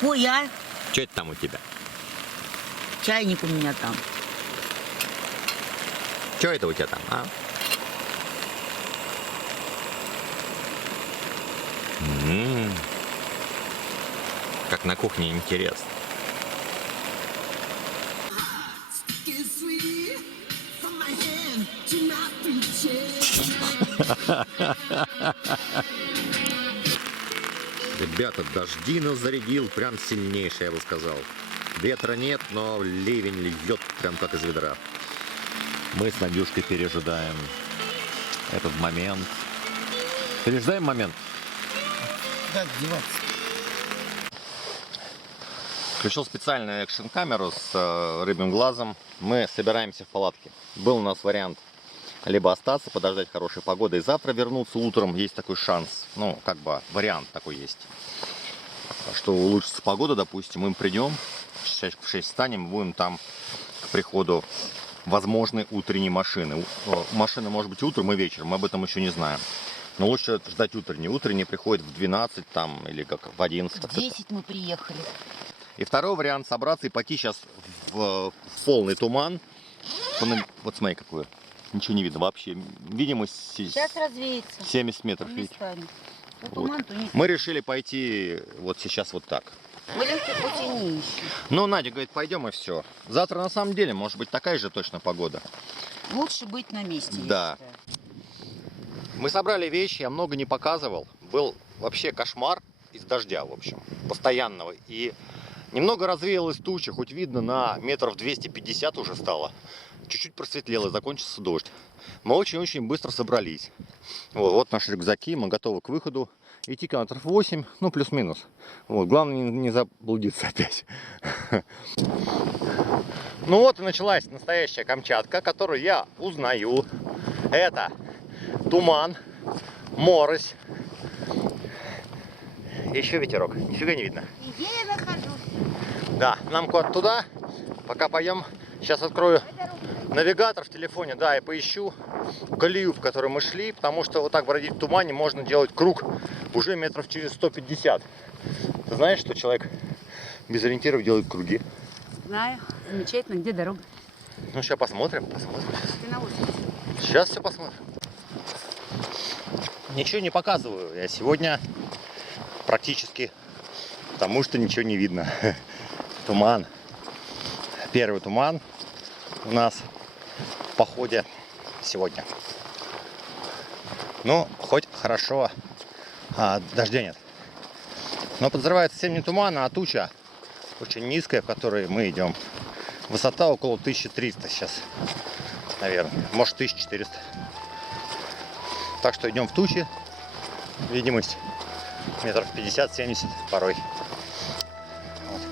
Какой, а? Что это там у тебя? Чайник у меня там. Что это у тебя там, а? Как на кухне интересно. Ребята, дожди нас зарядил прям сильнейший, я бы сказал. Ветра нет, но ливень льет прям как из ведра. Мы с Надюшкой пережидаем этот момент. Пережидаем момент. Как деваться? Включил специальную экшн-камеру с рыбьим глазом. Мы собираемся в палатке. Был у нас вариант либо остаться, подождать хорошей погоды и завтра вернуться утром. Есть такой шанс. Ну, как бы вариант такой есть. Что улучшится погода, допустим, мы придем, в 6 встанем, будем там к приходу возможной утренней машины. Машина может быть утром и вечером, мы об этом еще не знаем. Но лучше ждать утренней. Утренний приходит в 12 там, или как в 11. В 10 мы приехали. И второй вариант собраться и пойти сейчас в полный туман. Вот смотри какой. Ничего не видно вообще. Видимость Сейчас развеется. 70 метров. Вот. Мы решили пойти вот сейчас вот так. Мы легких пути не ищем. Ну, Надя говорит, пойдем и все. Завтра на самом деле может быть такая же точно погода. Лучше быть на месте. Да. Мы собрали вещи, я много не показывал. Был вообще кошмар из дождя, в общем, постоянного. И немного развеялась туча, хоть видно, на метров 250 уже стало. Чуть-чуть просветлело, закончился дождь. Мы очень-очень быстро собрались. Вот наши рюкзаки, мы готовы к выходу. Идти километров 8, ну плюс-минус. Вот, главное не заблудиться опять. Ну вот и началась настоящая Камчатка, которую я узнаю. Это туман, морось. Еще ветерок. Нифига не видно. Где я нахожусь? Да, нам куда-то туда. Пока поем. Сейчас открою навигатор в телефоне, да, и поищу колею, в которой мы шли, потому что вот так бродить в тумане можно делать круг уже метров через 150. Ты знаешь, что человек без ориентиров делает круги? Знаю. Замечательно. Где дорога? Ну, сейчас посмотрим. Ты на улице. Сейчас все посмотрим. Ничего не показываю я сегодня практически, потому что ничего не видно. Туман. Первый туман у нас в походе сегодня. Ну, хоть хорошо, дождя нет. Но подозревается совсем не туман, а туча очень низкая, в которой мы идем. Высота около 1300 сейчас, наверное, может 1400. Так что идем в тучи. Видимость метров 50-70 порой. Вот.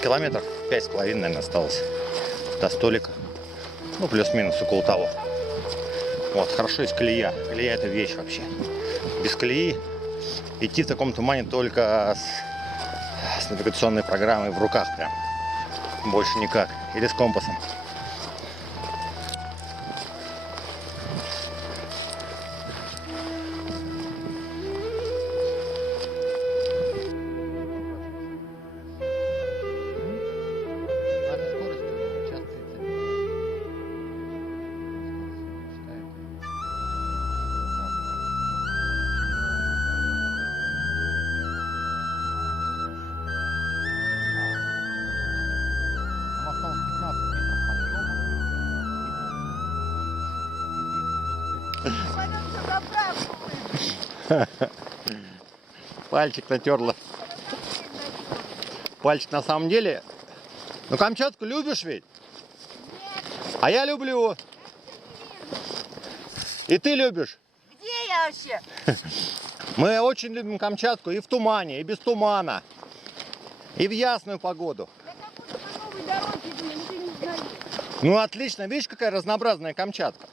Километров 5,5, наверное, осталось до столика. Ну, плюс-минус около того. Вот, хорошо есть колея. Колея — это вещь вообще. Без колеи идти в таком тумане только с навигационной программой в руках прям. Больше никак. Или с компасом. Пальчик натерла. Пальчик на самом деле. Ну, Камчатку любишь ведь? А я люблю. И ты любишь? Где я вообще? Мы очень любим Камчатку и в тумане, и без тумана. И в ясную погоду. Ну, отлично. Видишь, какая разнообразная Камчатка?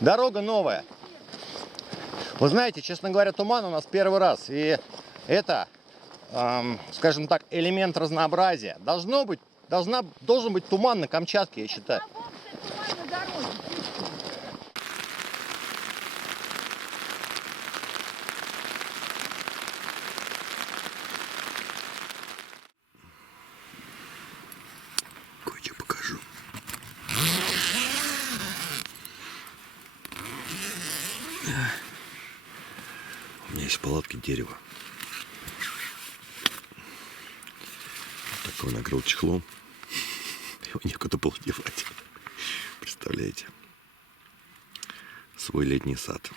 Дорога новая. Вы знаете, честно говоря, туман у нас первый раз. И это, скажем так, элемент разнообразия. Должен быть туман на Камчатке, я считаю. палатки дерева. Такой накрыл чехлом. Его некуда было девать. Представляете? Свой летний сад.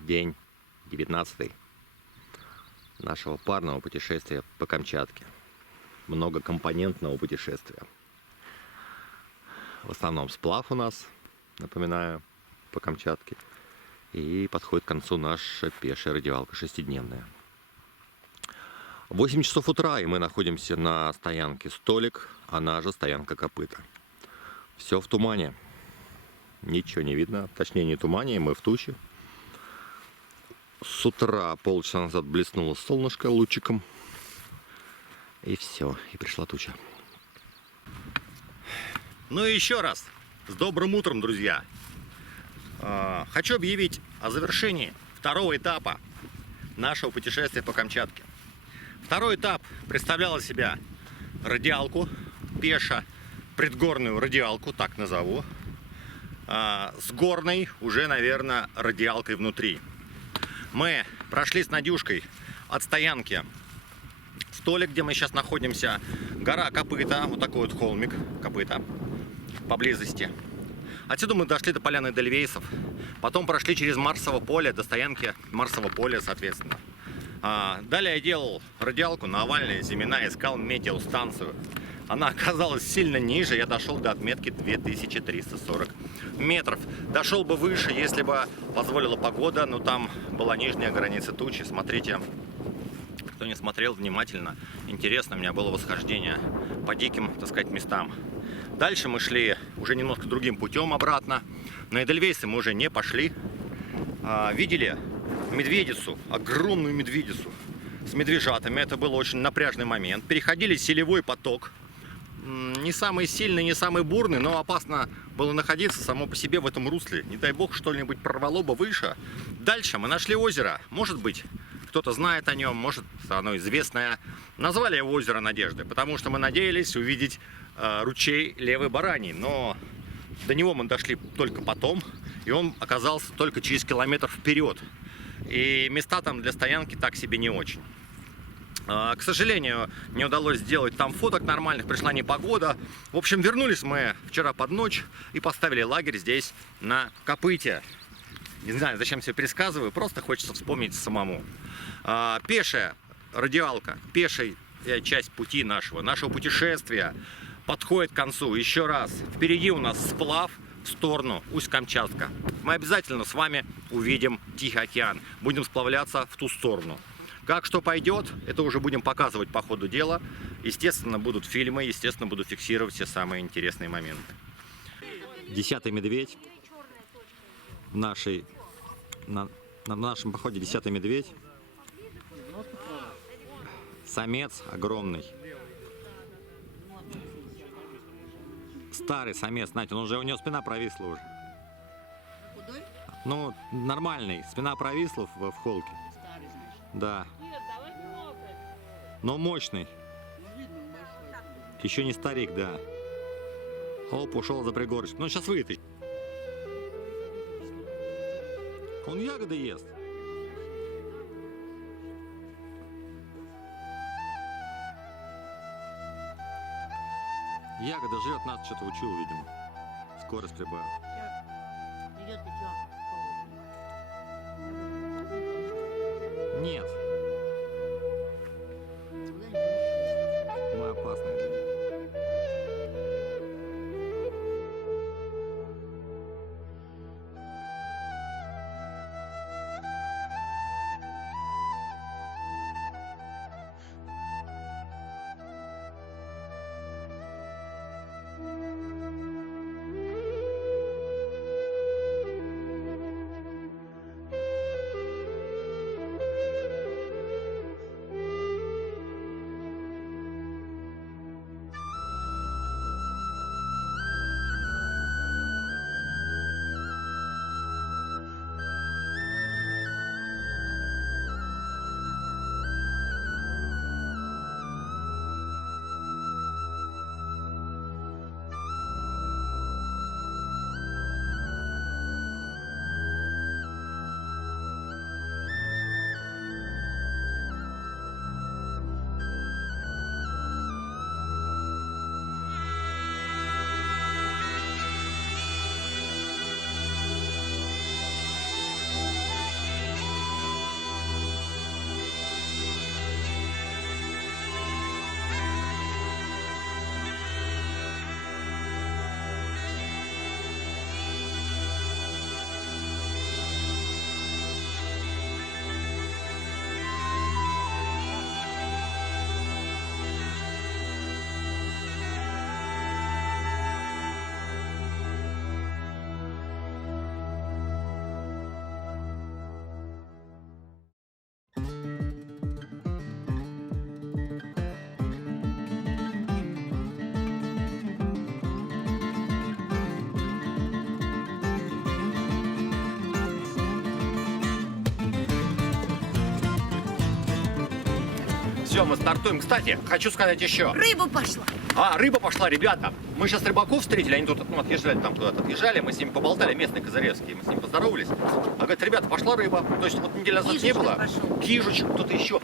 День 19 нашего парного путешествия по Камчатке. Многокомпонентного путешествия. В основном сплав у нас, напоминаю, по Камчатке. И подходит к концу наша пешая радиалка 6-дневная. 8 часов утра, и мы находимся на стоянке «Столик», она же стоянка «Копыта». Все в тумане. Ничего не видно. Точнее, не тумане, мы в туче. С утра, полчаса назад, блеснуло солнышко лучиком. И все, и пришла туча. Ну и еще раз, с добрым утром, друзья. Хочу объявить о завершении второго этапа нашего путешествия по Камчатке. Второй этап представлял из себя радиалку, пешо-предгорную радиалку, так назову, с горной уже, наверное, радиалкой внутри. Мы прошли с Надюшкой от стоянки «Столик», где мы сейчас находимся, гора Копыта, вот такой вот холмик Копыта поблизости. Отсюда мы дошли до поляны Эдельвейсов, потом прошли через Марсово поле до стоянки Марсово поля, соответственно. Далее я делал радиалку на Овальной, Зимина, искал метеостанцию. Она оказалась сильно ниже, я дошел до отметки 2340 метров. Дошел бы выше, если бы позволила погода, но там была нижняя граница тучи. Смотрите, кто не смотрел внимательно, интересно, у меня было восхождение по диким, так сказать, местам. Дальше мы шли уже немножко другим путем обратно. На Эдельвейсы мы уже не пошли. Видели медведицу, огромную медведицу с медвежатами. Это был очень напряжный момент. Переходили селевой поток. Не самый сильный, не самый бурный, но опасно было находиться само по себе в этом русле. Не дай бог, что-нибудь прорвало бы выше. Дальше мы нашли озеро. Может быть, кто-то знает о нем, может, оно известное. Назвали его озеро Надежды, потому что мы надеялись увидеть ручей Левой Бараньи. Но до него мы дошли только потом, и он оказался только через километр вперед. И места там для стоянки так себе не очень. К сожалению, не удалось сделать там фоток нормальных, пришла непогода. В общем, вернулись мы вчера под ночь и поставили лагерь здесь на Копыте. Не знаю, зачем все пересказываю, просто хочется вспомнить самому. Пешая радиалка, пешая часть пути нашего путешествия подходит к концу. Еще раз, впереди у нас сплав в сторону Усть-Камчатска. Мы обязательно с вами увидим Тихий океан, будем сплавляться в ту сторону. Как что пойдет, это уже будем показывать по ходу дела. Естественно, будут фильмы, естественно, буду фиксировать все самые интересные моменты. 10-й медведь. На нашем походе 10-й медведь. Самец огромный. Старый самец, знаете, он уже, у него спина провисла уже. Ну, нормальный, спина провисла в холке. Да. Но мощный. Еще не старик, да. Оп, ушел за пригорочек. Ну, сейчас вытащит. Он ягоды ест. Ягода жрет, нас что-то учил, видимо. Скорость прибавил. Нет. Мы опасны для них. Все, мы стартуем. Кстати, хочу сказать еще. Рыба пошла. Рыба пошла, ребята. Мы сейчас рыбаков встретили, они тут отъезжали, там куда-то отъезжали, мы с ними поболтали, местные козыревские, мы с ними поздоровались. Говорят, ребята, пошла рыба. То есть вот неделю назад не было. Пошел. Кижучек, кто-то еще.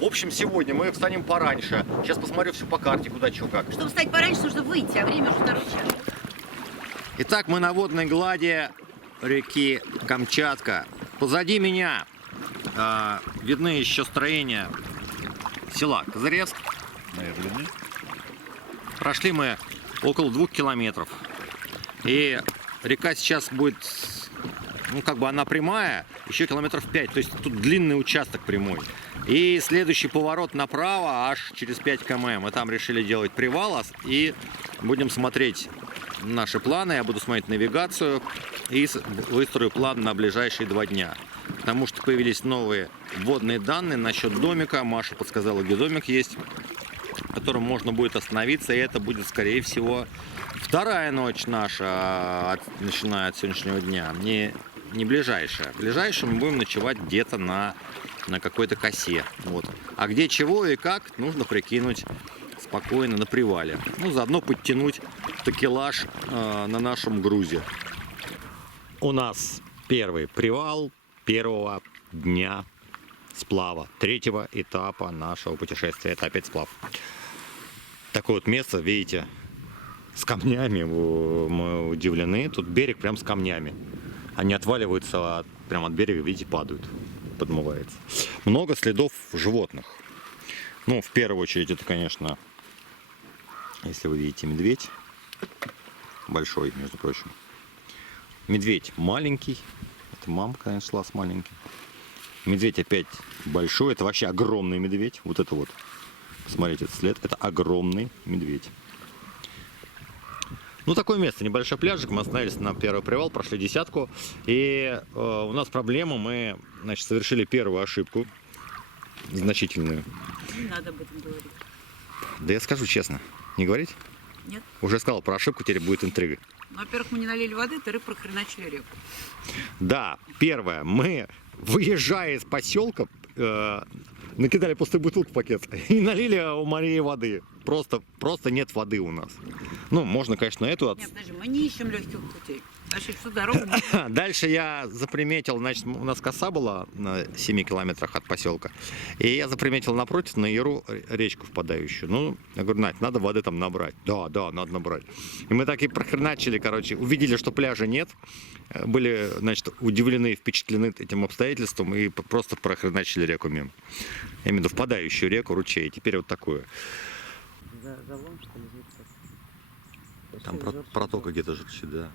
В общем, сегодня мы встанем пораньше. Сейчас посмотрю все по карте, куда что как. Чтобы встать пораньше, нужно выйти, а время уже второй час. Итак, мы на водной глади реки Камчатка. Позади меня видны еще строения села Козыревск. Наверное, видны. Прошли мы около 2 километров. И река сейчас будет, ну как бы она прямая, еще километров 5. То есть тут длинный участок прямой. И следующий поворот направо аж через 5 км. Мы там решили делать привал и будем смотреть наши планы. Я буду смотреть навигацию и выстрою план на ближайшие 2 дня. Потому что появились новые вводные данные насчет домика. Маша подсказала, где домик есть, в котором можно будет остановиться. И это будет, скорее всего, вторая ночь наша, начиная от сегодняшнего дня. Не ближайшая. Ближайшую мы будем ночевать где-то на какой-то косе. Вот. А где, чего и как, нужно прикинуть спокойно на привале. Ну, заодно подтянуть такелаж на нашем грузе. У нас первый привал первого дня сплава, 3-го этапа нашего путешествия. Это опять сплав. Такое вот место, видите, с камнями. Мы удивлены. Тут берег прям с камнями. Они отваливаются прямо от берега, видите, падают, подмывается. Много следов животных. Ну, в первую очередь, это, конечно, если вы видите, медведь. Большой, между прочим. Медведь маленький. Это мамка, конечно, шла с маленьким. Медведь опять большой. Это вообще огромный медведь. Вот это вот. Посмотрите, этот след. Это огромный медведь. Ну, такое место. Небольшой пляжик. Мы остановились на первый привал, прошли десятку. И у нас проблема. Мы, значит, совершили первую ошибку. Значительную. Не надо об этом говорить. Да я скажу честно. Не говорить? Нет. Уже сказал про ошибку, теперь будет интрига. Ну, во-первых, мы не налили воды, вторых, прохреначили реку. Да, первое. Мы, выезжая из поселка, накидали пустую бутылку в пакет и налили у Марии воды. Просто нет воды у нас. Ну, можно, конечно, эту... Нет, подожди, мы не ищем легких путей. Значит, всю дорогу... Дальше я заприметил, значит, у нас коса была на 7 километрах от поселка. И я заприметил напротив, на Яру, речку впадающую. Ну, я говорю, Надь, надо воды там набрать. Да, надо набрать. И мы так и прохреначили, короче, увидели, что пляжа нет. Были, значит, удивлены и впечатлены этим обстоятельством и просто прохреначили реку мимо. Я имею в виду впадающую реку, ручей. Теперь вот такую. Залом, что ли, Там протока где-то журчит, да.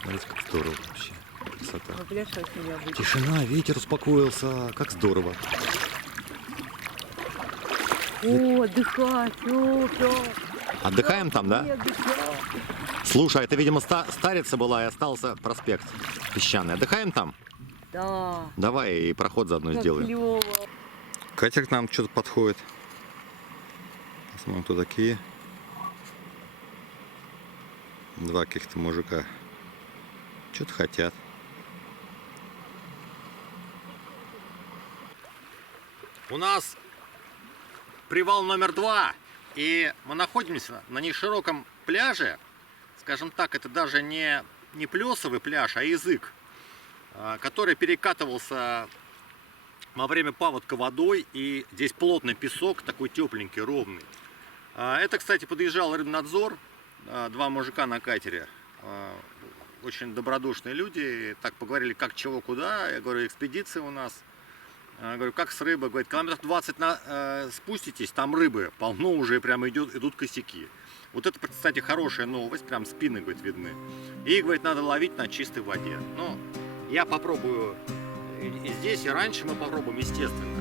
Смотрите, как здорово вообще. Красота. Тишина, ветер успокоился. Как здорово. О, отдыхать. Отдыхаем там, да? Слушай, это, видимо, Старица была и остался проспект Песчаный. Отдыхаем там? Да. Давай и проход заодно Как сделаем. клево. Катер к нам что-то подходит. Посмотрим, кто такие. 2 каких-то мужика. Что-то хотят. У нас привал номер 2. И мы находимся на нешироком пляже. Скажем так, это даже не плесовый пляж, а язык, который перекатывался во время паводка водой. И здесь плотный песок, такой тепленький, ровный. Это, кстати, подъезжал Рыбнадзор. 2 мужика на катере. Очень добродушные люди. Так поговорили, как, чего, куда. Я говорю, экспедиция у нас. Я говорю, как с рыбой? Говорит, километров 20 спуститесь, там рыбы полно уже, прямо идут косяки. Вот это, кстати, хорошая новость, прям спины, говорит, видны. И, говорит, надо ловить на чистой воде. Но я попробую и здесь, и раньше мы попробуем, естественно.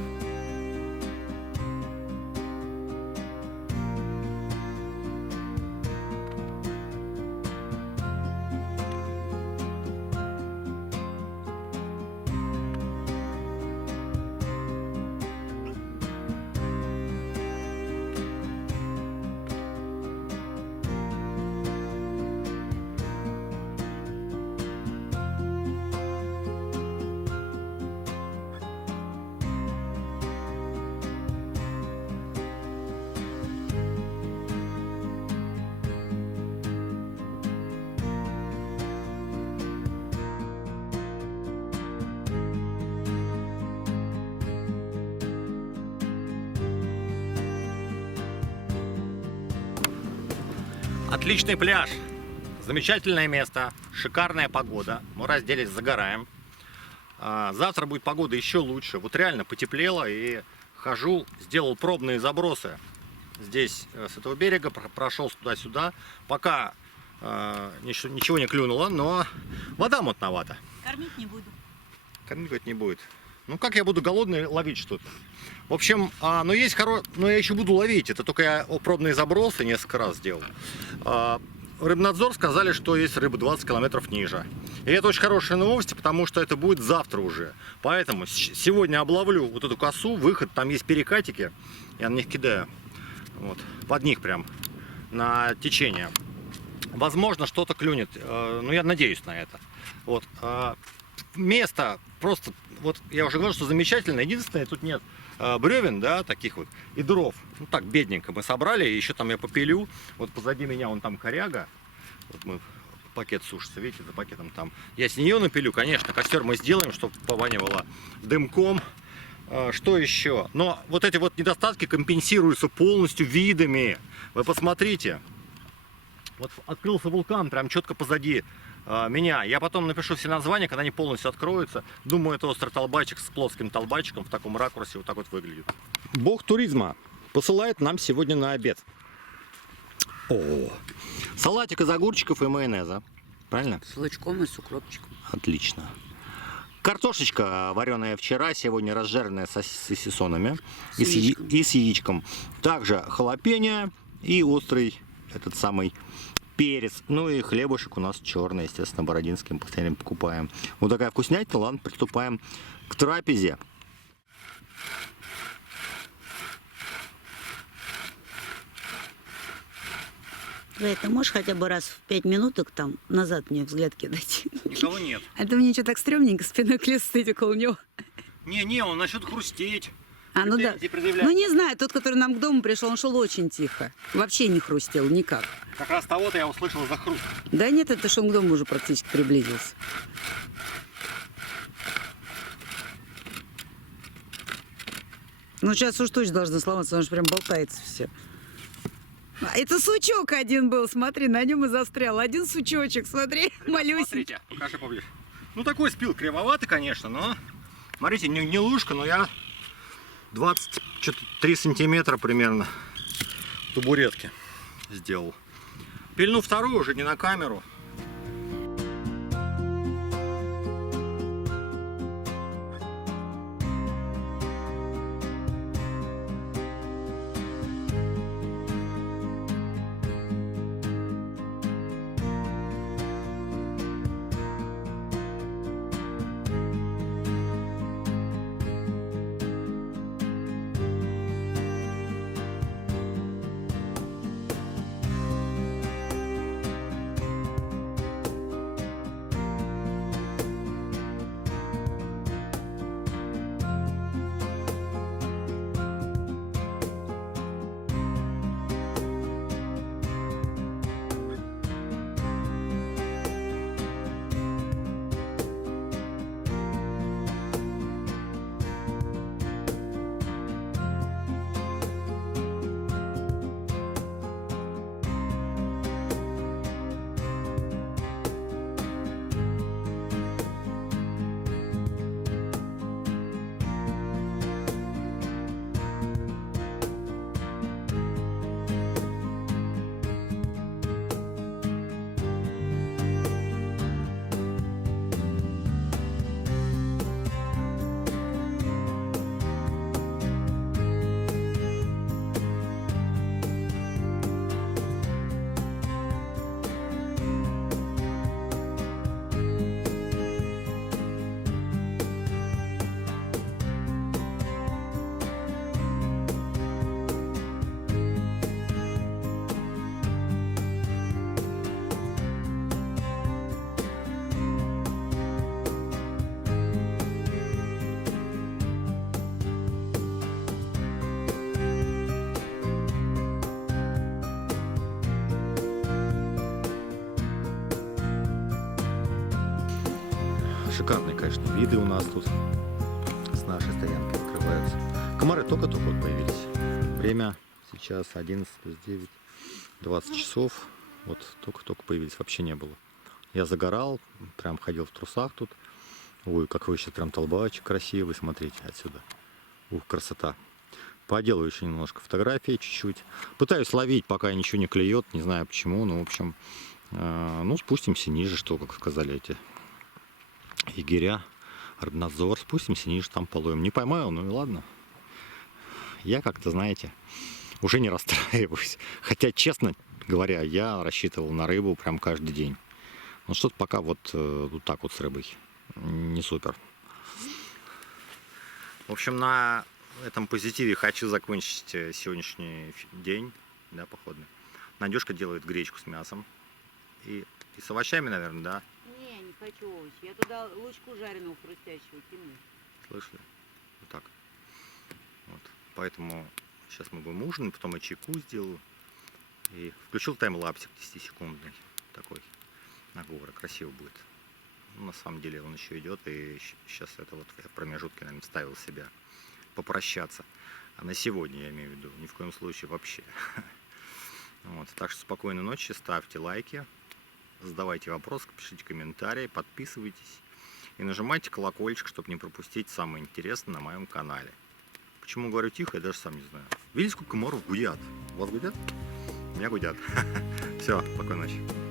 Отличный пляж. Замечательное место. Шикарная погода. Мы разделись, загораем. Завтра будет погода еще лучше. Вот реально потеплело. И хожу, сделал пробные забросы. Здесь с этого берега прошел туда-сюда. Пока ничего не клюнуло, но вода мутновата. Кормить не буду. Кормить не будет. Ну как я буду голодный ловить что-то? В общем, но есть но я еще буду ловить. Это только я пробные забросы несколько раз сделал. Рыбнадзор сказали, что есть рыба 20 километров ниже. И это очень хорошие новости, потому что это будет завтра уже. Поэтому сегодня обловлю вот эту косу, выход, там есть перекатики. Я на них кидаю. Вот, под них прям, на течение. Возможно, что-то клюнет. Но я надеюсь на это. Вот. Место просто, вот я уже говорил, что замечательно. Единственное, тут нет бревен, да, таких вот, и дров. Ну так, бедненько мы собрали, еще там я попилю. Вот позади меня вон там коряга. Вот мы, пакет сушится, видите, за пакетом там. Я с нее напилю, конечно, костер мы сделаем, чтобы пованивало дымком. Что еще? Но вот эти вот недостатки компенсируются полностью видами. Вы посмотрите. Вот открылся вулкан прям четко позади меня. Я потом напишу все названия, когда они полностью откроются. Думаю, это острый толбачик с плоским толбачиком в таком ракурсе вот так вот выглядит. Бог туризма посылает нам сегодня на обед. О, салатик из огурчиков и майонеза. Правильно? С лучком и с укропчиком. Отлично. Картошечка, вареная вчера, сегодня разжаренная с сосисонами и с яичком. Также халапеньо и острый этот самый перец. Ну и хлебушек у нас черный, естественно, бородинский, мы постоянно покупаем. Вот такая вкуснятина. Ладно, приступаем к трапезе. Ты можешь хотя бы раз в 5 минуток там назад мне взгляд кидать? Никого нет. А то мне что так стрёмненько спиной к лесу стоять около него. Не, он начнет хрустеть. Ну да. Ну не знаю, тот, который нам к дому пришел, он шел очень тихо. Вообще не хрустел никак. Как раз того-то я услышал за хруст. Да нет, это что он к дому уже практически приблизился. Ну сейчас уж точно должно сломаться, он же прям болтается все. Это сучок один был, смотри, на нем и застрял. Один сучочек, смотри, малюсенький. Смотрите, покажи поближе. Ну такой спил кривоватый, конечно, но смотрите, не лужка, но я 23 сантиметра примерно табуретки сделал. Пильну вторую уже не на камеру. Шикарные, конечно, виды у нас тут с нашей стоянки открываются. Комары только-только вот появились. Время сейчас 11 плюс 9, 20 часов. Вот только-только появились, вообще не было. Я загорал, прям ходил в трусах тут. Ой, какой сейчас прям толбачик красивый, смотрите отсюда. Ух, красота. Поделаю еще немножко фотографий чуть-чуть. Пытаюсь ловить, пока ничего не клюет, не знаю почему, но в общем, ну спустимся ниже, что, как сказали эти егеря, рыбнадзор, спустимся ниже, там половим. Не поймаю, ну и ладно. Я как-то, знаете, уже не расстраиваюсь. Хотя, честно говоря, я рассчитывал на рыбу прям каждый день. Но что-то пока вот так вот с рыбой не супер. В общем, на этом позитиве хочу закончить сегодняшний день, да, походный. Надюшка делает гречку с мясом. И с овощами, наверное, да? Не хочу овощи. Я туда лучку жареного хрустящего кину. Слышали? Вот так. Вот. Поэтому сейчас мы будем ужинать, потом я чайку сделаю. И включил таймлапсик 10-секундный. Такой на горы. Красиво будет. Ну, на самом деле он еще идет. И сейчас это вот я в промежутке, наверное, ставил себя попрощаться. А на сегодня я имею в виду. Ни в коем случае вообще. Вот. Так что спокойной ночи. Ставьте лайки. Задавайте вопросы, пишите комментарии, подписывайтесь и нажимайте колокольчик, чтобы не пропустить самое интересное на моем канале. Почему говорю тихо, я даже сам не знаю. Видите, сколько комаров гудят? У вас гудят? У меня гудят. Все, спокойной ночи.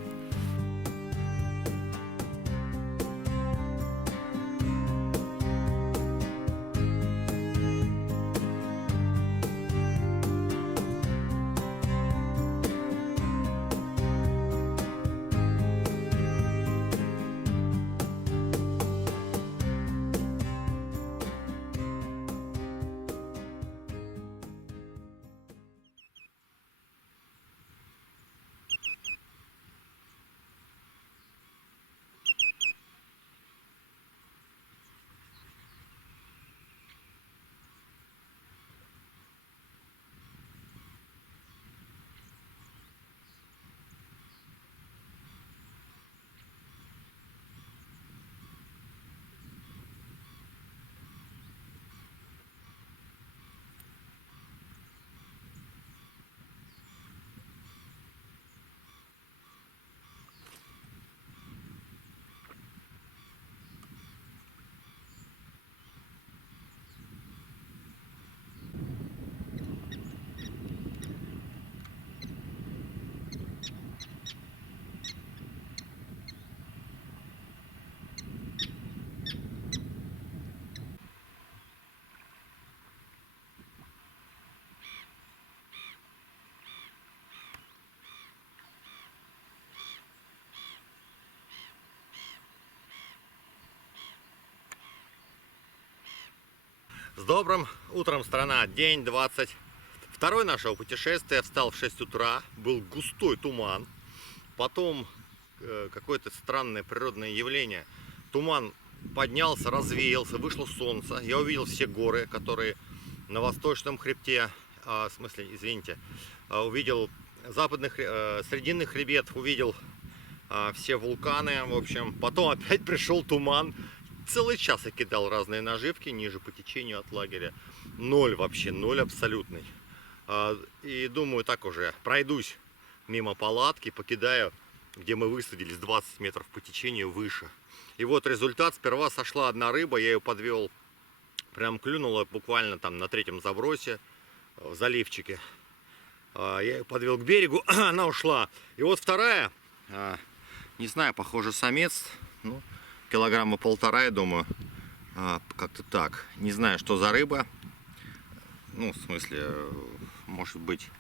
С добрым утром, страна! День 22 нашего путешествия. Встал в 6 утра. Был густой туман. Потом какое-то странное природное явление. Туман поднялся, развеялся, вышло солнце. Я увидел все горы, которые на восточном хребте, в смысле, извините, увидел срединный хребет, увидел все вулканы. В общем, потом опять пришел туман. Целый час я кидал разные наживки ниже по течению от лагеря. Ноль вообще, ноль абсолютный. И думаю, так уже пройдусь мимо палатки, покидаю, где мы высадились 20 метров по течению выше. И вот результат. Сперва сошла одна рыба, я ее подвел, прям клюнула буквально там на 3-м забросе в заливчике. Я ее подвел к берегу, она ушла. И вот вторая, не знаю, похоже самец, ну, килограмма 1,5, я думаю, как-то так. Не знаю, что за рыба. Ну, в смысле, может быть,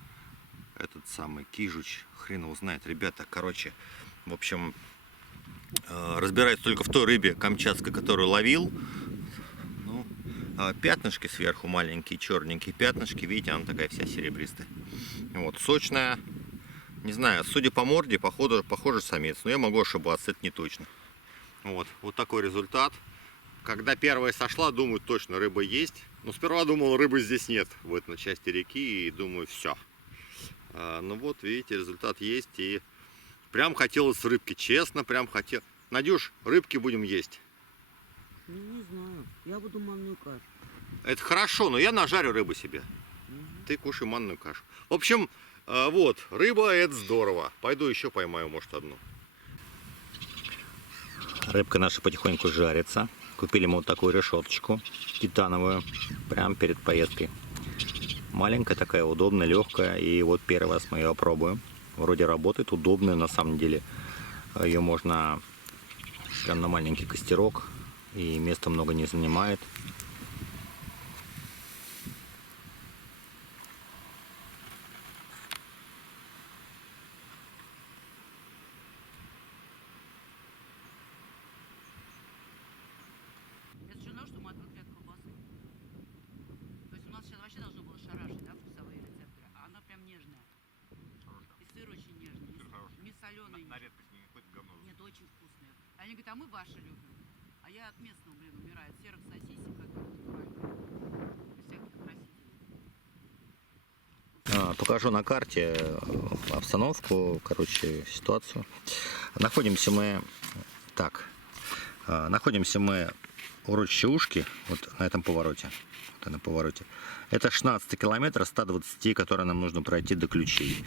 этот самый кижуч, хрен его знает. Ребята, короче, в общем, разбираюсь только в той рыбе камчатской, которую ловил. Ну, пятнышки сверху маленькие, черненькие пятнышки. Видите, она такая вся серебристая. Вот, сочная. Не знаю, судя по морде, похоже самец. Но я могу ошибаться, это не точно. Вот такой результат. Когда первая сошла, думаю, точно рыба есть. Но сперва думал, рыбы здесь нет в этой части реки. И думаю, все. Ну вот, видите, результат есть. И прям хотелось рыбки, честно, прям хотел. Надюш, рыбки будем есть. Ну, не знаю. Я буду манную кашу. Это хорошо, но я нажарю рыбу себе. Ты кушай манную кашу. В общем, Вот, рыба, это здорово. Пойду еще поймаю, может, одну. Рыбка наша потихоньку жарится. Купили мы вот такую решеточку титановую, прямо перед поездкой. Маленькая такая, удобная, легкая. И вот первый раз мы ее пробуем. Вроде работает, удобная на самом деле. Ее можно прям на маленький костерок. И места много не занимает. Это же нож, что мы отвыкли от колбасы. То есть у нас сейчас вообще должно было шарашить, да, вкусовые рецепторы. А она прям нежная. И сыр очень нежный. Не соленый. На редкость не какое-то говно. Нет, очень вкусные. Они говорят, а мы ваши любим. А я от местного, блин, умираю. От серых сосисек, которые натуральные. Без всяких красителей. Покажу на карте обстановку, короче, ситуацию. Находимся мы у рощи Ушки, вот на этом повороте. Это 16 километров 120, которые нам нужно пройти до Ключей.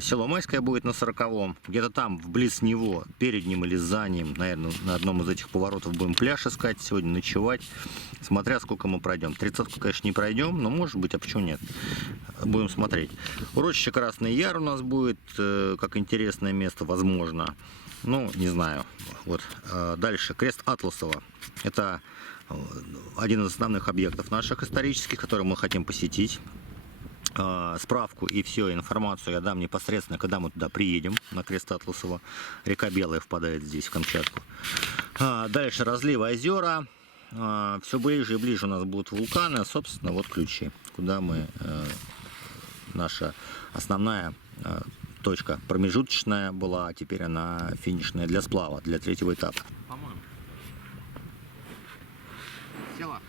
Село Майское будет на 40-м. Где-то там, вблиз него, перед ним или за ним, наверное, на одном из этих поворотов будем пляж искать сегодня, ночевать. Смотря сколько мы пройдем. 30-ку, конечно, не пройдем, но может быть, а почему нет? Будем смотреть. Урочище Красный Яр у нас будет, как интересное место, возможно. Ну, не знаю. Вот. Дальше. Крест Атласова. Это один из основных объектов наших исторических, которые мы хотим посетить. Справку и всю информацию я дам непосредственно, когда мы туда приедем, на Крест Атласова. Река Белая впадает здесь, в Камчатку. Дальше разливы озера. Все ближе и ближе у нас будут вулканы. Собственно, вот Ключи, куда мы, наша основная точка промежуточная была, а теперь она финишная для сплава, для третьего этапа. По-моему. Села.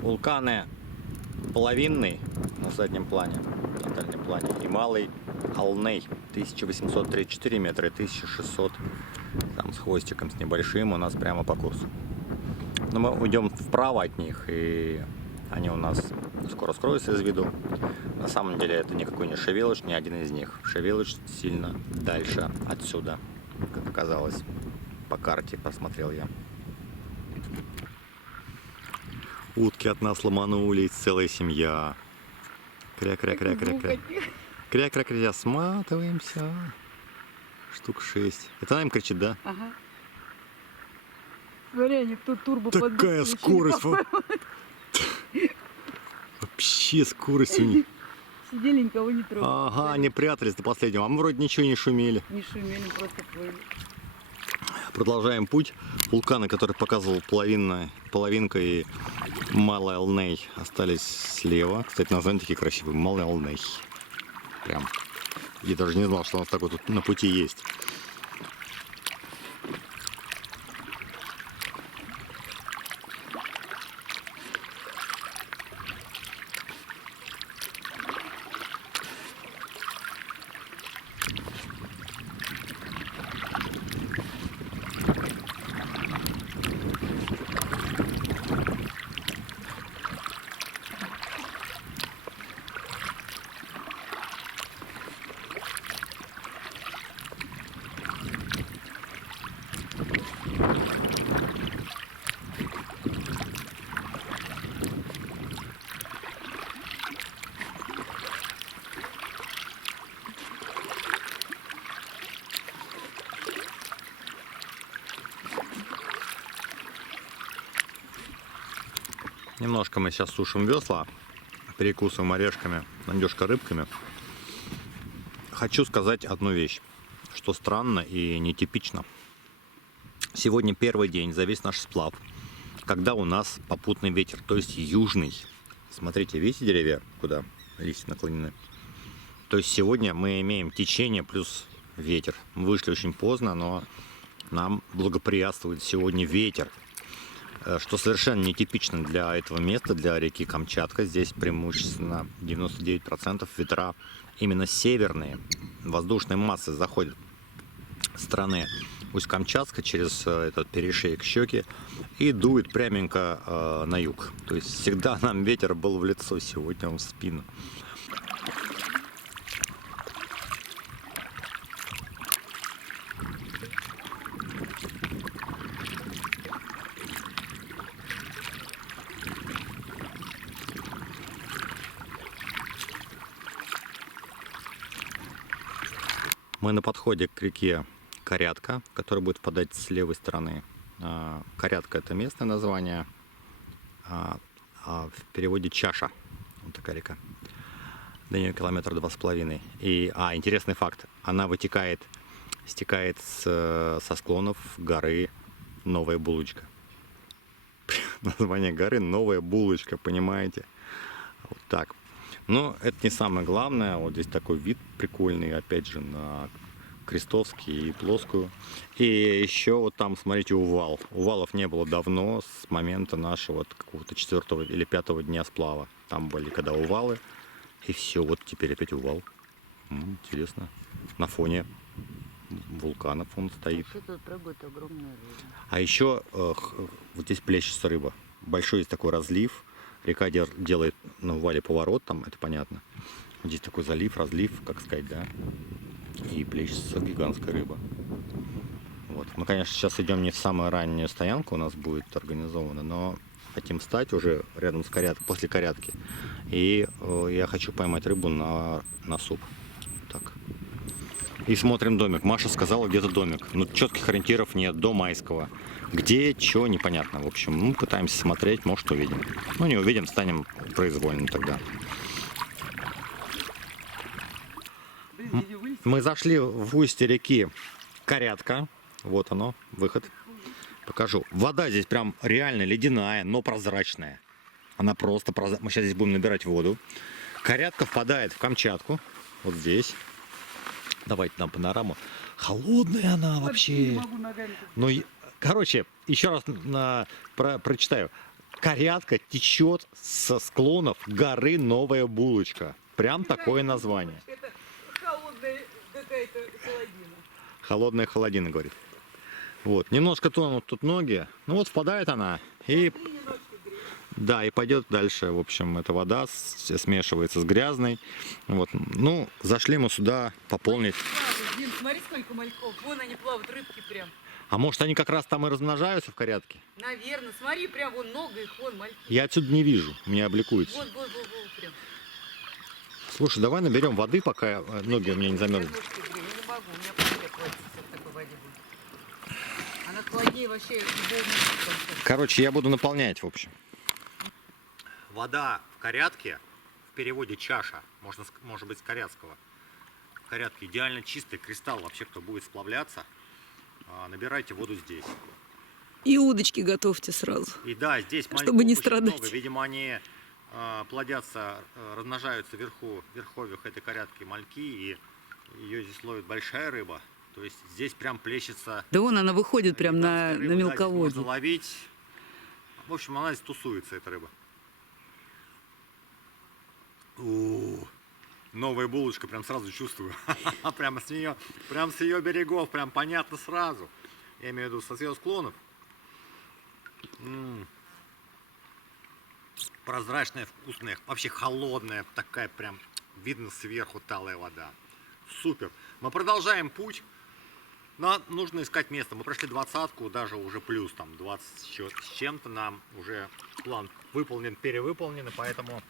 Вулканы Половинный на заднем плане, на дальнем плане, и Малый Алней 1834 метра и 1600 там с хвостиком, с небольшим, у нас прямо по курсу. Но мы уйдем вправо от них, и они у нас скоро скроются из виду. На самом деле это никакой не Шевелыч, ни один из них. Шевелыч сильно дальше отсюда, как оказалось, по карте посмотрел я. Утки от нас ломанулись, целая семья. Кря-кря-кря-кря-кря. Кря-кря-кря, сматываемся. Штук 6. Это она им кричит, да? Ага. Смотри, они тут турбо такая скорость. Вообще скорость у них. Сидели, никого не трогали. Ага, они прятались до последнего. А мы вроде ничего не шумели. Не шумели, просто плыли. Продолжаем путь. Вулканы, которые показывал половинка и Малый Алней, остались слева. Кстати, названия такие красивые. Малый Алней. Прям. Я даже не знал, что у нас такой тут на пути есть. Немножко мы сейчас сушим весла, перекусываем орешками, Надюшка рыбками. Хочу сказать одну вещь, что странно и нетипично. Сегодня первый день за весь наш сплав, когда у нас попутный ветер, то есть южный. Смотрите, видите деревья, куда листья наклонены? То есть сегодня мы имеем течение плюс ветер. Мы вышли очень поздно, но нам благоприятствует сегодня ветер, что совершенно нетипично для этого места, для реки Камчатка. Здесь преимущественно 99% ветра именно северные. Воздушные массы заходят с стороны Усть-Камчатска через этот перешеек Щеки и дует пряменько на юг. То есть всегда нам ветер был в лицо, сегодня он в спину. Мы на подходе к реке Корятка, которая будет впадать с левой стороны. Корятка — это местное название, а в переводе чаша. Вот такая река. До нее километра 2,5. И, интересный факт. Она стекает со склонов горы Новая Булочка. Название горы Новая Булочка, понимаете? Вот так. Но это не самое главное. Вот здесь такой вид прикольный, опять же, на Крестовский и Плоскую. И еще вот там, смотрите, увал. Увалов не было давно, с момента нашего какого-то 4-го или 5-го дня сплава. Там были когда увалы. И все, вот теперь опять увал. Интересно. На фоне вулканов он стоит. Что тут прыгает огромная рыба? А еще вот здесь плещется рыба. Большой есть такой разлив. Река делает на увале поворот, там это понятно. Вот здесь такой залив, разлив, как сказать, да. И плещется гигантская рыба. Вот. Мы, конечно, сейчас идем не в самую раннюю стоянку, у нас будет организована, но хотим встать уже рядом с после Корятки. И я хочу поймать рыбу на суп. Так. И смотрим домик. Маша сказала, где-то домик. Ну, четких ориентиров нет, до Майского. Где, что, непонятно. В общем, мы пытаемся смотреть, может, увидим. Ну, не увидим, станем произвольно тогда. Мы зашли в устье реки Корятка. Вот оно, выход. Покажу. Вода здесь прям реально ледяная, но прозрачная. Она просто прозрачная. Мы сейчас здесь будем набирать воду. Корятка впадает в Камчатку. Вот здесь. Давайте нам панораму. Холодная она вообще. Ну, короче, еще раз прочитаю. Корятка течет со склонов горы Новая Булочка. Прям такое название. Это холодная какая-то холодина. Холодная холодина, говорит. Вот. Немножко тонут тут ноги. Ну вот впадает она. И да, и пойдет дальше. В общем, эта вода смешивается с грязной. Вот. Ну, зашли мы сюда пополнить. Дим, смотри, сколько мальков. Вон они плавают, рыбки прям. А может, они как раз там и размножаются в Корятке? Наверное. Смотри, прям вон много их, вон мальки. Я отсюда не вижу, меня обликуется. Вот прям. Слушай, давай наберем воды, пока ноги у меня не замерзнут. Я не могу, у меня просто хватит в такой воде будет. Она холоднее вообще любого. Короче, я буду наполнять, в общем. Вода в Корятке, в переводе чаша, может быть, с корятского. В Корятке идеально чистый кристалл. Вообще, кто будет сплавляться, набирайте воду здесь. И удочки готовьте сразу. И да, здесь чтобы не очень страдать. много. Видимо, они плодятся, размножаются вверху, в верховьях этой Корятки мальки, и ее здесь ловит большая рыба. То есть здесь прям плещется. Да вон она выходит прям на рыба, да, здесь мелководье. можно ловить. В общем, она здесь тусуется, эта рыба. Новая булочка, прям сразу чувствую. Прямо с нее, прям с ее берегов, прям понятно сразу. Я имею в виду, со ее склонов. Прозрачная, вкусная, вообще холодная, такая прям, видно сверху талая вода. Супер. Мы продолжаем путь. Но нужно искать место. Мы прошли 20-ку, даже уже плюс там 20 с чем-то. Нам уже план выполнен, перевыполнен, и поэтому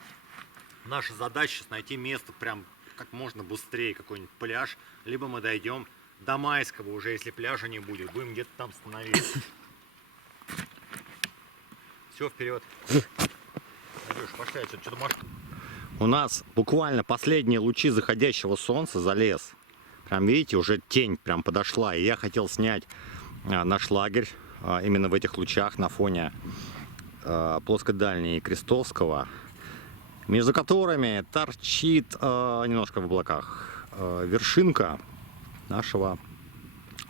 наша задача сейчас найти место прям как можно быстрее, какой-нибудь пляж. Либо мы дойдем до Майского уже, если пляжа не будет. Будем где-то там становиться. Все, вперед. У нас буквально последние лучи заходящего солнца за лес. Прям видите, уже тень прям подошла. И я хотел снять наш лагерь именно в этих лучах на фоне Плоскодальней и Крестовского, между которыми торчит немножко в облаках вершинка нашего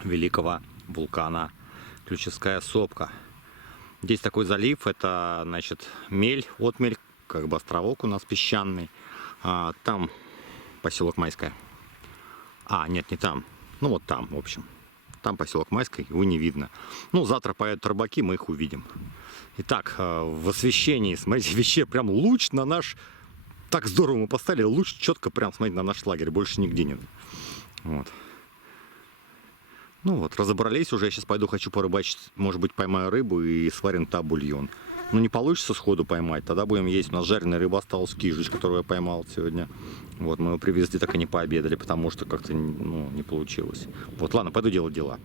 великого вулкана Ключевская сопка. Здесь такой залив, это, значит, мель, отмель, как бы островок у нас песчаный. Там поселок Майское. Нет, не там. Ну вот там, в общем. Там поселок Майское, его не видно. Ну, завтра поедут рыбаки, мы их увидим. Итак, в освещении, смотрите, вообще прям луч на наш... Так здорово мы поставили, луч четко прям, смотрите, на наш лагерь, больше нигде нет. Вот. Ну вот, разобрались уже, я сейчас пойду, хочу порыбачить, может быть, поймаю рыбу и сварим там бульон. Ну, не получится сходу поймать, тогда будем есть. У нас жареная рыба осталась, кижич, которую я поймал сегодня. Вот, мы его привезли, так и не пообедали, потому что как-то, ну, не получилось. Вот, ладно, пойду делать дела.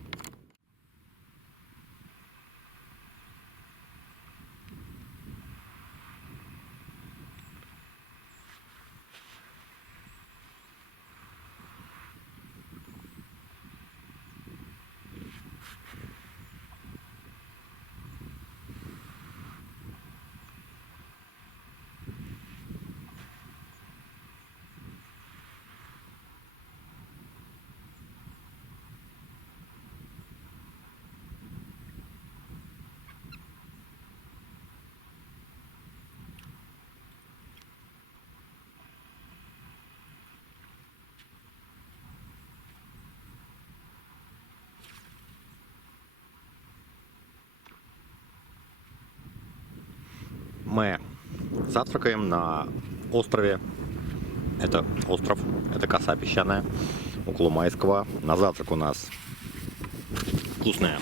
Мы завтракаем на острове. Это остров, это коса песчаная, около Майского. На завтрак у нас вкусная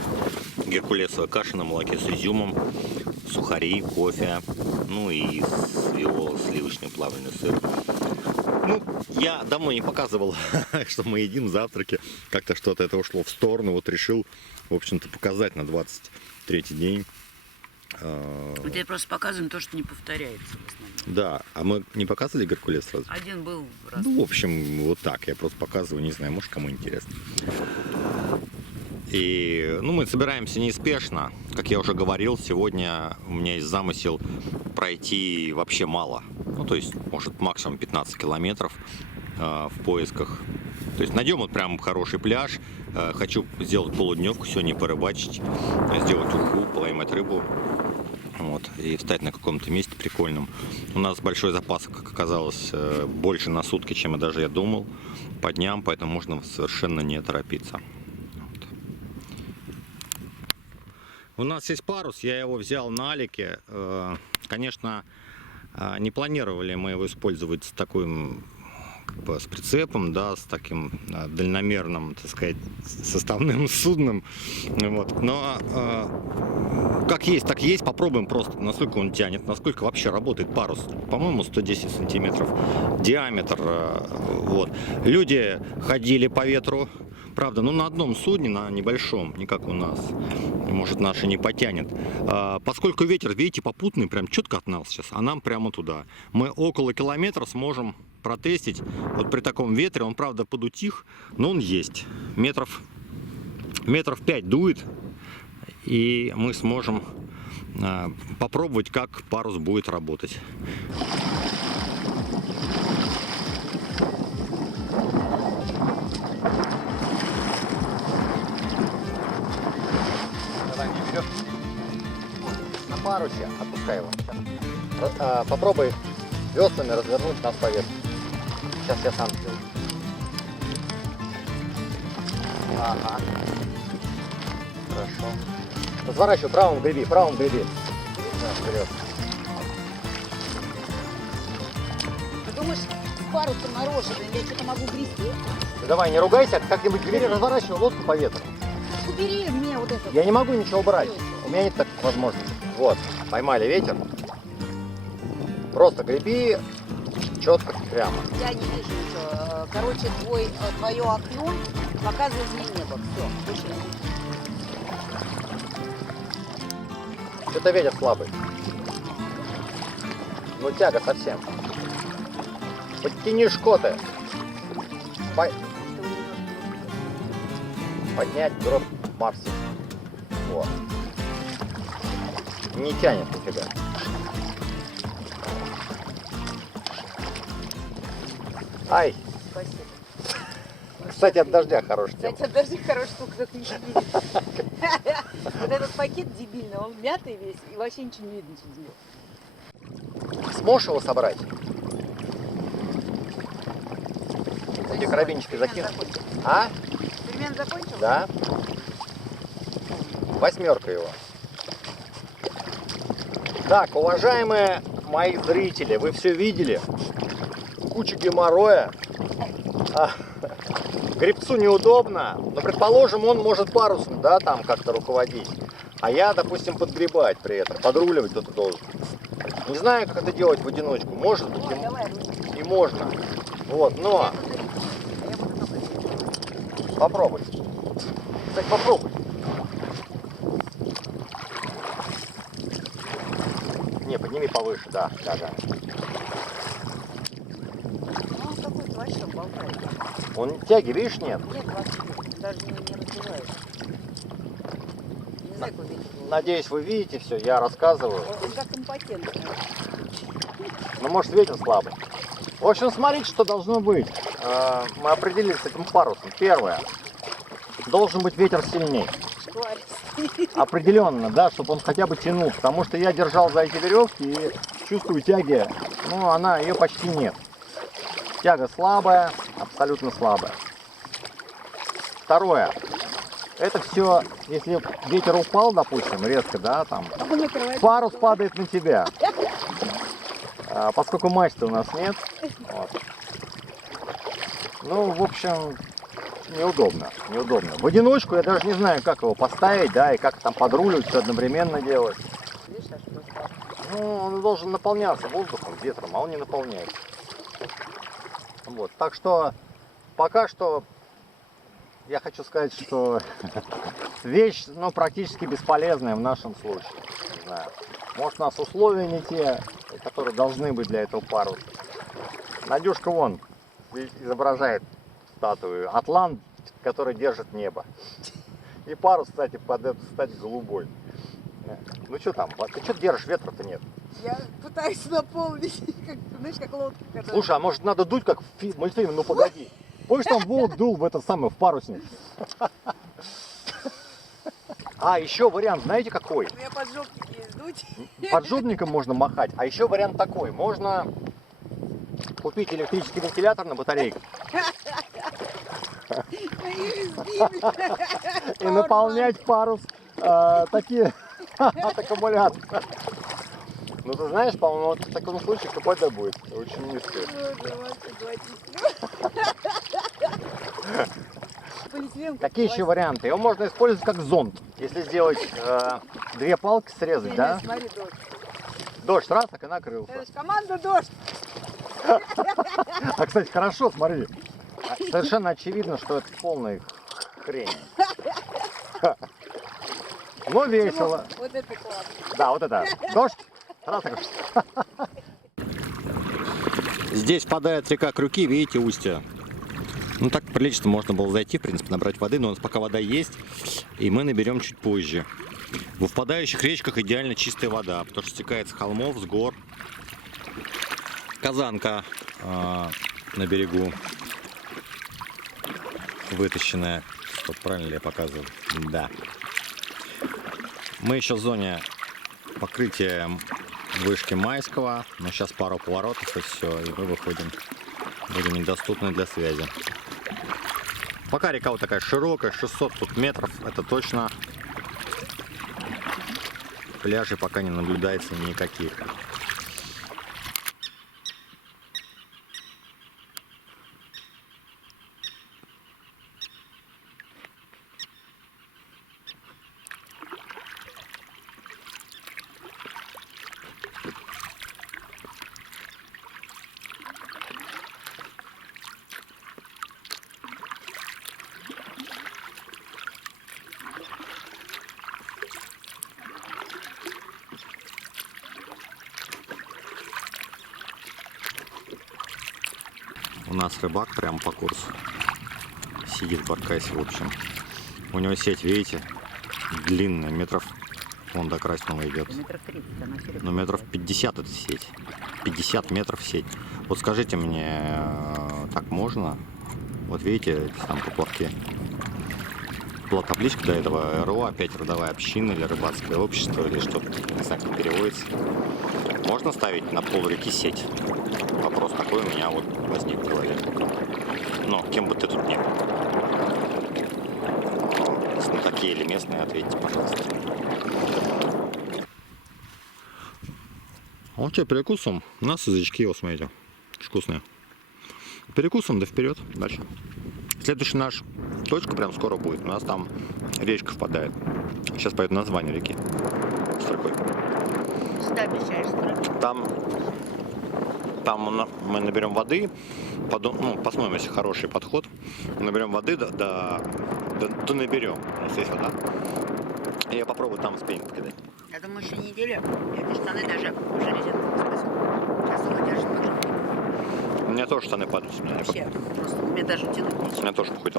геркулесовая каша на молоке с изюмом, сухари, кофе, ну и сливочный плавленый сыр. Ну, я давно не показывал, что мы едим завтраки. Как-то что-то это ушло в сторону. Вот решил, в общем-то, показать на 23-й день. Вот я просто показываю то, что не повторяется в основном. Да, а мы не показывали Геркулес сразу? Один был раз. Ну, в общем, вот так. Я просто показываю, не знаю, может, кому интересно. И, ну, мы собираемся неспешно. Как я уже говорил, сегодня у меня есть замысел пройти вообще мало. Ну, то есть, может, максимум 15 километров в поисках. То есть, найдем вот прям хороший пляж. Хочу сделать полудневку, сегодня порыбачить, сделать уху, поймать рыбу. Вот, и встать на каком-то месте прикольном. У нас большой запас, как оказалось, больше на сутки, чем даже я думал, по дням, поэтому можно совершенно не торопиться. Вот. У нас есть парус, я его взял на Алике. Конечно, не планировали мы его использовать с таким, как бы, с прицепом, да, с таким дальномерным, так сказать, составным судном. Вот. Но как есть, так есть. Попробуем просто, насколько он тянет, насколько вообще работает парус. По-моему, 110 сантиметров диаметр. Вот. Люди ходили по ветру. Правда, ну на одном судне, на небольшом, не как у нас. Может, наши не потянет. Поскольку ветер, видите, попутный, прям четко от нас сейчас, а нам прямо туда. Мы около километра сможем протестить. Вот при таком ветре, он, правда, подутих, но он есть. Метров 5 дует, и мы сможем попробовать, как парус будет работать. На парусе, отпускай его. Попробуй веслами развернуть нас по ветру. Сейчас я сам сделаю. Ага. Хорошо. Разворачивай, правым греби, правым греби. Да, вперед. Ты думаешь, парус мороженый, я что-то могу грести? Давай, не ругайся, как-нибудь бери, разворачивай лодку по ветру. Убери мне вот это. Я не могу ничего убрать. У меня нет такой возможности. Вот, поймали ветер. Просто греби четко, прямо. Я не вижу ничего. Короче, твое окно показывает мне небо. Все, больше не вижу. Что-то ветер слабый. Ну тяга совсем. Подтяни шкоты. Поднять дроп Марса. Вот. Не тянет нифига. Ай! Спасибо. Кстати, от дождя хорошая тема. Кстати, даже хорошая штука, как не видит. Вот этот пакет дебильный, он мятый весь, и вообще ничего не видно через него. Сможешь его собрать? Эти карабинчики закинуть. А? Эксперимент закончил? Да. 8 его. Так, уважаемые мои зрители, вы все видели? Куча геморроя. Гребцу неудобно, но, предположим, он может парусом, да, там как-то руководить. А я, допустим, подгребать при этом, подруливать кто-то должен. Не знаю, как это делать в одиночку. Может быть, и можно. Вот, но... Попробуй. Кстати, попробуй. Не, подними повыше, да. Он какой-то вообще болтает. Он тяги, видишь, нет? Нет, вообще, даже не разбивает. Не знаю, куда видите. Надеюсь, вы видите все, я рассказываю. Он как импотент. Но может ветер слабый. В общем, смотрите, что должно быть. Мы определились с этим парусом. Первое. Должен быть ветер сильней. Определенно, да, чтобы он хотя бы тянул. Потому что я держал за эти веревки и чувствую тяги. Ну, ее почти нет. Тяга слабая, абсолютно слабая. Второе. Это все, если ветер упал, допустим, резко, да, там, парус падает на тебя. Поскольку мачты у нас нет. Вот. Ну, в общем, неудобно. В одиночку я даже не знаю, как его поставить, да, и как там подруливать, все одновременно делать. Ну, он должен наполняться воздухом, ветром, а он не наполняется. Вот, так что пока что я хочу сказать, что вещь, ну, практически бесполезная в нашем случае. Не знаю. Может, у нас условия не те, которые должны быть для этого паруса. Надюшка вон изображает статую Атлант, который держит небо. И парус, кстати, под эту стать голубой. Ну что там, ты что держишь, ветра-то нет? Я пытаюсь наполнить, как, знаешь, как лодка. Когда... Слушай, а может надо дуть, как в мультфильме, ну погоди. Помнишь, там волк дул в этот самый, в парусник? А, еще вариант, знаете какой? У меня поджопники есть, дуть. Поджопником можно махать. А еще вариант такой. Можно купить электрический вентилятор на батарейках. И наполнять парус такие от аккумулятора. Ну ты знаешь, по-моему, вот в таком случае КПД будет очень низкое. Какие еще варианты? Его можно использовать как зонт. Если сделать две палки, срезать, да? Смотри, дождь. Дождь раз, так и накрылся. Это ж команда дождь. А, кстати, хорошо, смотри. Совершенно очевидно, что это полная хрень. Но весело. Вот это классно. Да, вот это. Дождь. Раз, так. Здесь впадает река Крюки, видите, устье. Ну так прилично можно было зайти, в принципе, набрать воды, но у нас пока вода есть, и мы наберем чуть позже. Во впадающих речках идеально чистая вода, потому что стекает с холмов, с гор. Казанка на берегу вытащенная. Что, правильно ли я показываю? Да. Мы еще в зоне покрытия вышки Майского, но сейчас пару поворотов и все, и мы выходим. Будем недоступны для связи. Пока река вот такая широкая, 600 тут метров, это точно. Пляжей пока не наблюдается никаких. У нас рыбак прямо по курсу. Сидит в баркасе, в общем. У него сеть, видите, длинная, метров, вон до красного идет. Метров 30, она серебряная. Ну, метров 50 эта сеть. 50 метров сеть. Вот скажите мне, так можно? Вот видите, там поплавки. Была табличка до этого РО, опять родовая община или рыбацкое общество, или что-то, не знаю, как переводится. Можно ставить на пол реки сеть? Вопрос такой у меня вот возник в голове. Но кем бы ты тут ни был. Такие или местные, ответьте, пожалуйста. А вот что, перекусом. У нас язычки, вот смотрите, вкусные. Перекусом, да вперед, дальше. Следующий наш точка прям скоро будет. У нас там речка впадает. Сейчас поеду название реки. Строкой. Что обещаешь строить? Там мы наберем воды, посмотрим, если хороший подход. Наберем воды, да наберем, если есть вода. И я попробую там спиннинг кидать. Я думаю, еще неделю. Эти штаны даже уже резинку спасут. Сейчас его держит тоже. У меня тоже штаны падают. Вообще, просто мне даже тянуть У нечего. меня тоже похуй.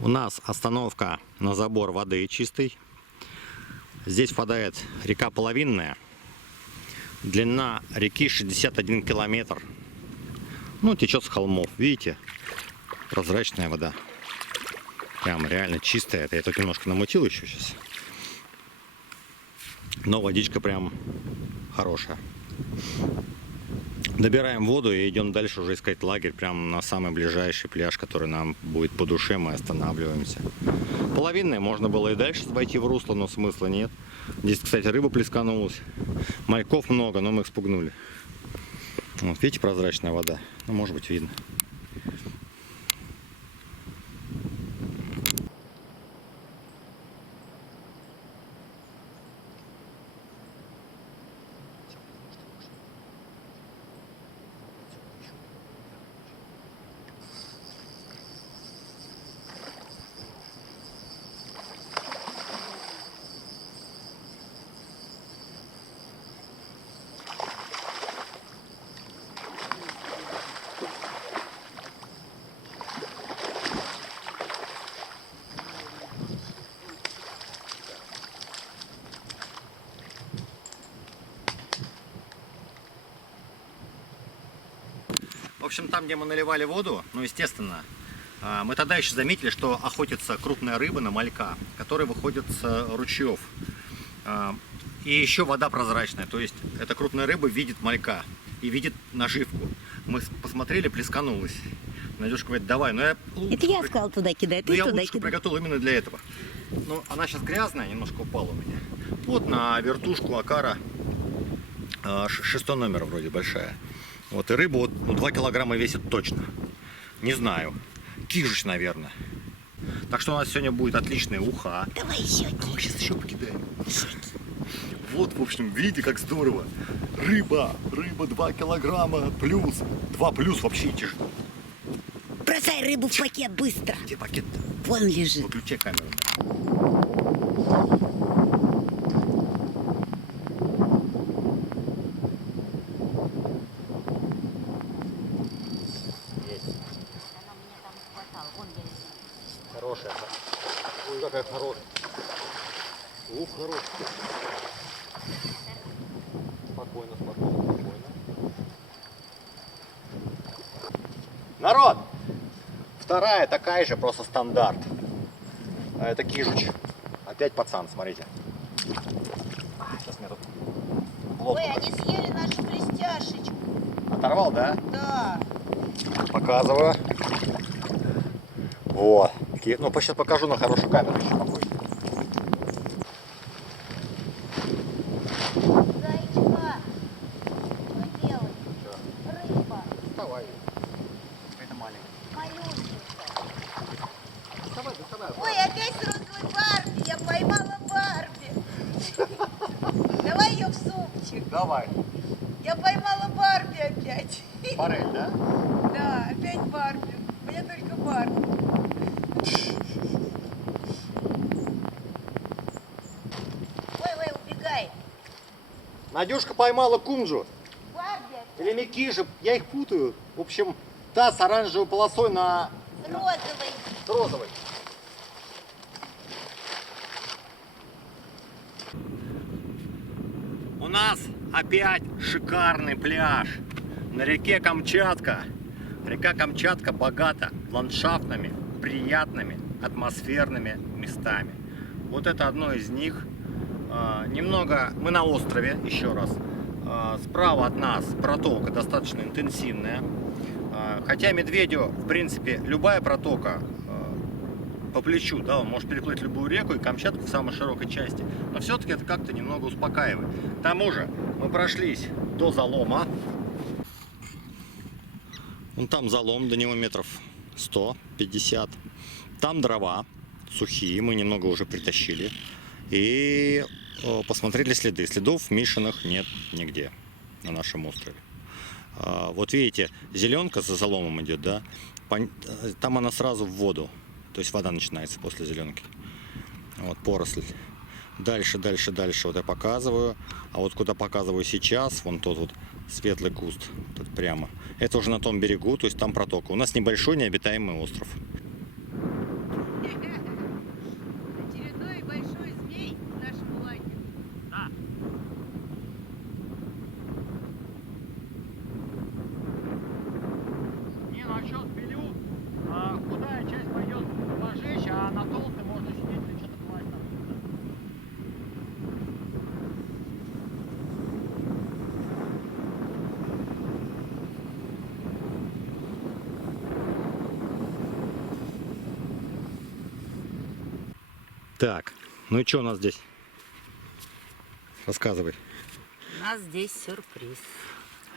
У нас остановка на забор воды чистой. Здесь впадает река Половинная. Длина реки 61 километр. Ну, течет с холмов. Видите? Прозрачная вода. Прям реально чистая. Это я тут немножко намутил еще сейчас. Но водичка прям хорошая. Добираем воду и идем дальше уже искать лагерь. Прям на самый ближайший пляж, который нам будет по душе. Мы останавливаемся. Половинная. Можно было и дальше войти в русло, но смысла нет. Здесь, кстати, рыба плесканулась. Мальков много, но мы их спугнули. Вот, видите, прозрачная вода. Ну, может быть, видно. В общем, там, где мы наливали воду, ну, естественно, мы тогда еще заметили, что охотится крупная рыба на малька, который выходит с ручьев. И еще вода прозрачная, то есть эта крупная рыба видит малька и видит наживку. Мы посмотрели, плесканулась. Надюшка говорит, давай, но я... Это я сказала туда кидай, ты я туда удочку кидай. приготовил именно для этого. Но она сейчас грязная, немножко упала у меня. Вот на вертушку Акара 6 номера вроде большая. Вот, и рыба вот, 2 килограмма весит точно. Не знаю. Кижуч, наверное. Так что у нас сегодня будет отличная уха. Давай еще. А мы сейчас еще покидаем. Вот, в общем, видите, как здорово. Рыба 2 килограмма плюс. 2 плюс вообще тяжело. Бросай рыбу в пакет быстро. Где пакет-то? Вон лежит. Выключай камеру. Хорошая. Ой, какая хорошая. Ух, хорошая. Спокойно, спокойно, спокойно. Народ! Вторая такая же, просто стандарт. А это кижуч. Опять пацан, смотрите. Сейчас мне тут лодку Ой, они съели нашу блестяшечку. оторвал, да? Да. Показываю. Вот. Ну, сейчас покажу на хорошую камеру еще какой. Зайчка. Что делать? Рыба. Доставай. Это маленькая. Малюсенькая. Доставай, доставай. Ой, опять взрослый Барби. Я поймала Барби. Давай ее в супчик. Давай. Я поймала Барби опять. Форель, да? Да, опять Барби. У меня только Барби. Ой, убегай. Надюшка поймала кунжу. Барби Или Микиши, я их путаю. В общем, та с оранжевой полосой на Розовый. розовой. У нас опять шикарный пляж на реке Камчатка. Река Камчатка богата ландшафтными, приятными, атмосферными местами. Вот это одно из них. Немного мы на острове, еще раз. Справа от нас протока достаточно интенсивная. Хотя медведю, в принципе, любая протока по плечу, да, он может переплыть любую реку, и Камчатку в самой широкой части. Но все-таки это как-то немного успокаивает. К тому же мы прошлись до залома. Вон там залом, до него метров 100-50. Там дрова сухие, мы немного уже притащили. И посмотрели следы. Следов Мишиных нет нигде на нашем острове. Вот видите, зеленка за заломом идет, да? Там она сразу в воду. То есть вода начинается после зеленки. Вот поросль. Дальше, дальше, дальше. Вот я показываю. А вот куда показываю сейчас, вон тот вот светлый куст. Тут прямо. Это уже на том берегу, то есть там протока. У нас небольшой необитаемый остров. Очередной большой змей в нашем лагере. Да. Не, ну а что, спилю? Худая часть пойдет пожечь, а на толстой можно сидеть и что-то класть там. Так, ну и что у нас здесь? Рассказывай. У нас здесь сюрприз.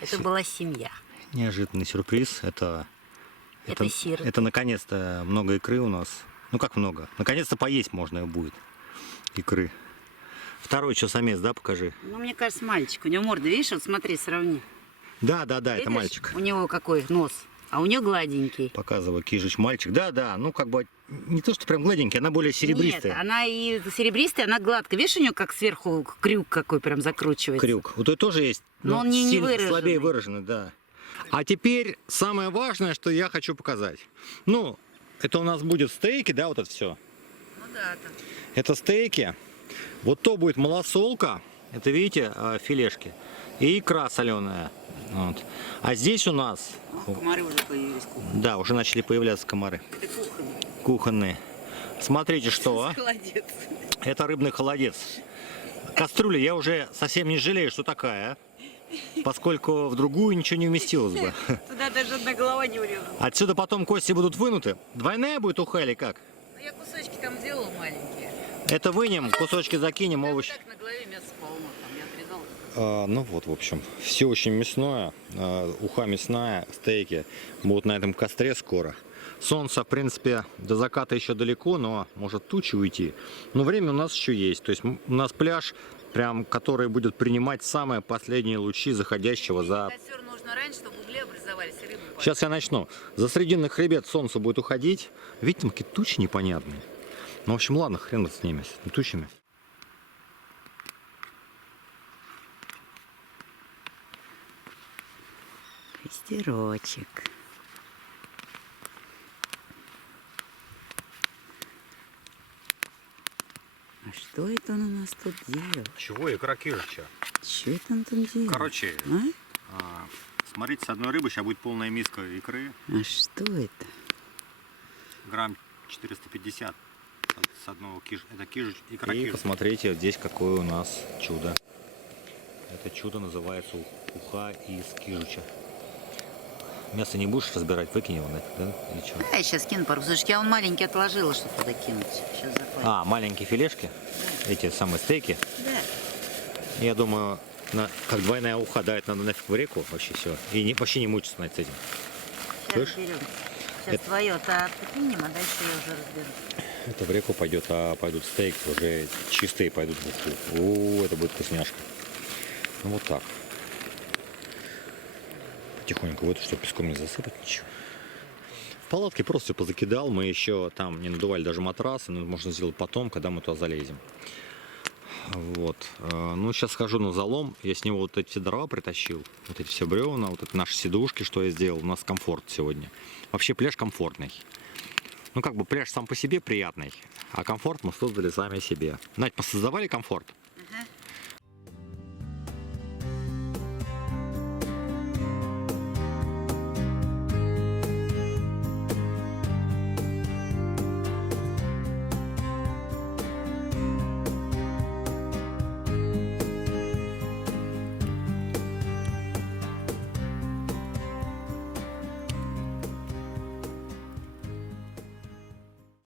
Это была семья. Неожиданный сюрприз. Это сироты. это наконец-то много икры у нас. Ну как много? Наконец-то поесть можно будет икры. Второй что, самец, да, покажи. Ну, мне кажется, мальчик. У него морда, видишь, вот смотри, сравни. Да, это Видишь? мальчик. У него какой нос, а у нее гладенький. Показываю, Кижич мальчик. Да, ну как бы не то, что прям гладенький, она более серебристая. Нет, она и серебристая, она гладкая. Видишь, у нее как сверху крюк какой прям закручивается. Крюк. У той тоже есть, Но он не сильно выраженный. слабее выраженный, да. А теперь самое важное, что я хочу показать. Ну, это у нас будет стейки, да, вот это все. Ну да, там. Это стейки. Вот то будет малосолка. Это, видите, филешки. И икра соленая. Вот. А здесь у нас... Комары уже появились. Да, уже начали появляться комары. Это кухонный. Кухонные. Смотрите, что. Холодец. Это рыбный холодец. Кастрюля я уже совсем не жалею, что такая. Поскольку в другую ничего не уместилось бы. Туда даже одна голова не влезла. Отсюда потом кости будут вынуты. Двойная будет уха или как? Ну, я кусочки там сделала маленькие. Это вынем, кусочки закинем, овощи. Так на голове мясо полно, там я отрезала. Ну вот, в общем, все очень мясное. Уха мясная, стейки будут на этом костре скоро. Солнце, в принципе, до заката еще далеко, но может тучи уйти. Но время у нас еще есть. То есть у нас пляж, прям, который будет принимать самые последние лучи заходящего за... Костер нужно раньше, чтобы угли образовались и рыбу. Сейчас я начну. За срединный хребет солнце будет уходить. Видите, там какие-то тучи непонятные. Ну, в общем, ладно, хрен с ними, с тучами. Костерочек. А что это он у нас тут делает? Чего? Икра Кижича. Что это он тут делает? Короче, А? смотрите, с одной рыбы сейчас будет полная миска икры. А что это? Грамм 450 с одного кижа. Это кижич, икра кижич. И посмотрите, здесь какое у нас чудо. Это чудо называется уха из кижича. Мясо не будешь разбирать, выкинь его нафиг, да? Или что? Да, я сейчас кину пару кусочки. Я он маленький отложила, чтобы туда кинуть. Сейчас захватим. Маленькие филешки? Да. Эти самые стейки? Да. Я думаю, как двойная уха, да, это надо нафиг в реку вообще все. И вообще не мучиться над этим. Сейчас Слышь? разберем. Сейчас твое-то подкинем, а дальше я уже разберу. Это в реку пойдет, а пойдут стейки уже чистые пойдут в уху. О, это будет вкусняшка. Ну вот так. Потихоньку, вот, чтобы песком не засыпать ничего. В палатке просто все позакидал. Мы еще там не надували даже матрасы, но можно сделать потом, когда мы туда залезем. Вот. Ну, сейчас схожу на залом. Я с него вот эти дрова притащил. Вот эти все бревна, вот это наши сидушки, что я сделал. У нас комфорт сегодня. Вообще пляж комфортный. Ну, как бы пляж сам по себе приятный, а комфорт мы создали сами себе. Надь, мы создавали комфорт?